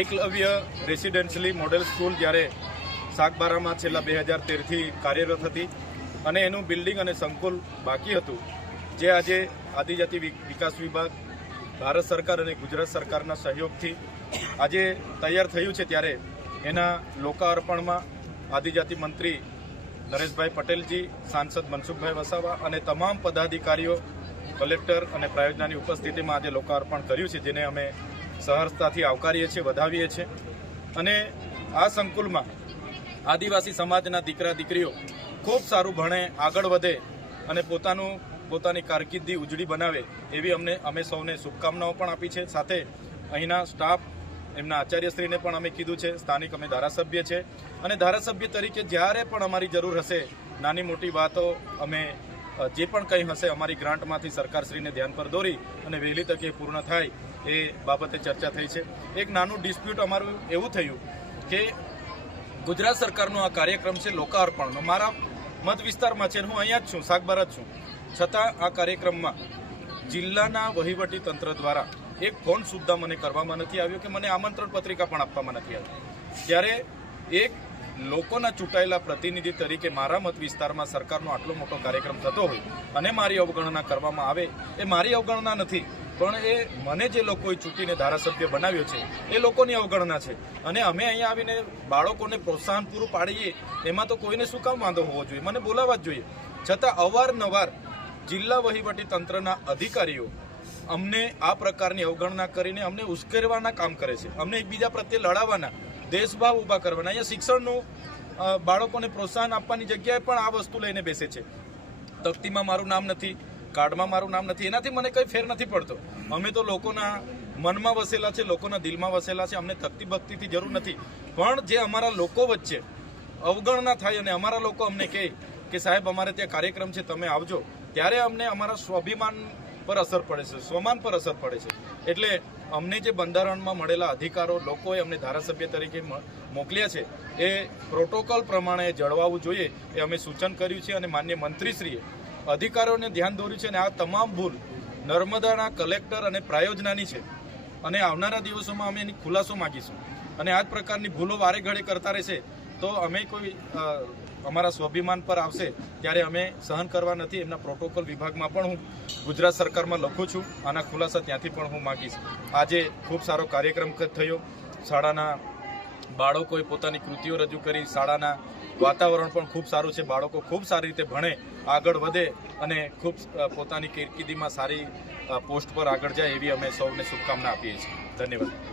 Eklavya રેસિડેન્શિયલી model school જ્યારે સાગબારામાં છેલ્લા 2013થી કાર્યરત હતી અને એનું બિલ્ડિંગ અને સંકુલ બાકી હતું, જે આજે આદિજાતિ વિકાસ વિભાગ, ભારત સરકાર અને ગુજરાત સરકારના સહયોગથી આજે તૈયાર થયું છે, ત્યારે એના લોકાર્પણમાં આદિજાતિ મંત્રી નરેશભાઈ પટેલજી, સાંસદ મનસુખભાઈ વસાવા અને તમામ પદાધિકારીઓ, કલેક્ટર અને પ્રાયોજનાની ઉપસ્થિતિમાં આજે લોકાર્પણ કર્યું છે, જેને અમે સહર્ષતાથી આવકારીએ છીએ, વધાવીએ છીએ. અને આ સંકુલમાં આદિવાસી સમાજના દીકરા દીકરીઓ ખૂબ સારું ભણે, આગળ વધે અને પોતાની કારકિર્દી ઉજળી બનાવે એવી અમે સૌને શુભકામનાઓ પણ આપી છે. સાથે અહીંના સ્ટાફ, એમના આચાર્યશ્રીને પણ અમે કીધું છે. સ્થાનિક અમે ધારાસભ્ય છે અને ધારાસભ્ય તરીકે જ્યારે પણ અમારી જરૂર હશે, નાની મોટી વાતો અમે જે પણ કંઈ હશે અમારી ગ્રાન્ટમાંથી સરકારશ્રીને ધ્યાન પર દોરી અને વહેલી તકે પૂર્ણ થાય એ બાબતે ચર્ચા થઈ છે. એક નાનું ડિસ્પ્યુટ અમારું એવું થયું કે ગુજરાત સરકારનો આ કાર્યક્રમ છે લોકાર્પણનો, મારા મત વિસ્તારમાં છે, હું અહીંયા જ છું, સાગબારા જ છું, છતાં આ કાર્યક્રમમાં જિલ્લાના વહીવટી તંત્ર દ્વારા એક ફોન સુદ્ધા મને કરવામાં નથી આવ્યો કે મને આમંત્રણ પત્રિકા પણ આપવામાં નથી આવી. ત્યારે એક લોકોના ચૂંટાયેલા પ્રતિનિધિ તરીકે મારા મત વિસ્તારમાં સરકારનો આટલો મોટો કાર્યક્રમ થતો હોય અને મારી અવગણના કરવામાં આવે, એ મારી અવગણના નથી, પણ એ મને જે લોકોએ ચૂંટીને ધારાસભ્ય બનાવ્યો છે એ લોકોની અવગણના છે. અને અમે અહીંયા આવીને બાળકોને પ્રોત્સાહન પૂરું પાડીએ એમાં તો કોઈને શું કામ વાંધો હોવો જોઈએ, મને બોલાવવા જ જોઈએ. છતાં અવારનવાર જિલ્લા વહીવટી તંત્રના અધિકારીઓ અમને આ પ્રકારની અવગણના કરીને અમને ઉશ્કેરવાના કામ કરે છે, અમને એકબીજા પ્રત્યે લડાવવાના, દેશભાવ ઊભા કરવાના. અહીંયા શિક્ષણનું બાળકોને પ્રોત્સાહન આપવાની જગ્યાએ પણ આ વસ્તુ લઈને બેસે છે. તકતીમાં મારું નામ નથી, કાર્ડમાં મારું નામ નથી, એનાથી મને કંઈ ફેર નથી પડતો. અમે તો લોકોના મનમાં વસેલા છે, લોકોના દિલમાં વસેલા છે, અમને તકતી ભક્તિથી જરૂર નથી. પણ જે અમારા લોકો વચ્ચે અવગણના થાય અને અમારા લોકો અમને કહે કે સાહેબ અમારે ત્યાં કાર્યક્રમ છે, તમે આવજો, ત્યારે અમને અમારા સ્વાભિમાન પર અસર પડે છે, સ્વમાન પર અસર પડે છે. એટલે અમને જે બંધારણમાં મળેલા અધિકારો લોકોએ અમને ધારાસભ્ય તરીકે મોકલ્યા છે એ પ્રોટોકોલ પ્રમાણે જળવાવું જોઈએ એ અમે સૂચન કર્યું છે. અને માન્ય મંત્રીશ્રીએ અધિકારીઓને ધ્યાન દોર્યું છે અને આ તમામ ભૂલ નર્મદાના કલેક્ટર અને પ્રાયોજનાની છે અને આવનારા દિવસોમાં અમે એની ખુલાસો માગીશું. અને આ જ પ્રકારની ભૂલો વારે ઘડે કરતા રહેશે તો અમે કોઈ અમારા સ્વાભિમાન પર આવશે ત્યારે અમે સહન કરવા નથી. એમના પ્રોટોકોલ વિભાગમાં પણ હું ગુજરાત સરકારમાં લખું છું, આના ખુલાસા ત્યાંથી પણ હું માગીશ. આજે ખૂબ સારો કાર્યક્રમ થયો, શાળાના બાળકોએ પોતાની કૃતિઓ રજૂ કરી, શાળાના વાતાવરણ પણ ખૂબ સારું છે, બાળકો ખૂબ સારી રીતે ભણે, આગળ વધે અને ખૂબ પોતાની કારકિર્દીમાં સારી પોસ્ટ પર આગળ જાય એવી અમે સૌને શુભકામના આપીએ છીએ. ધન્યવાદ.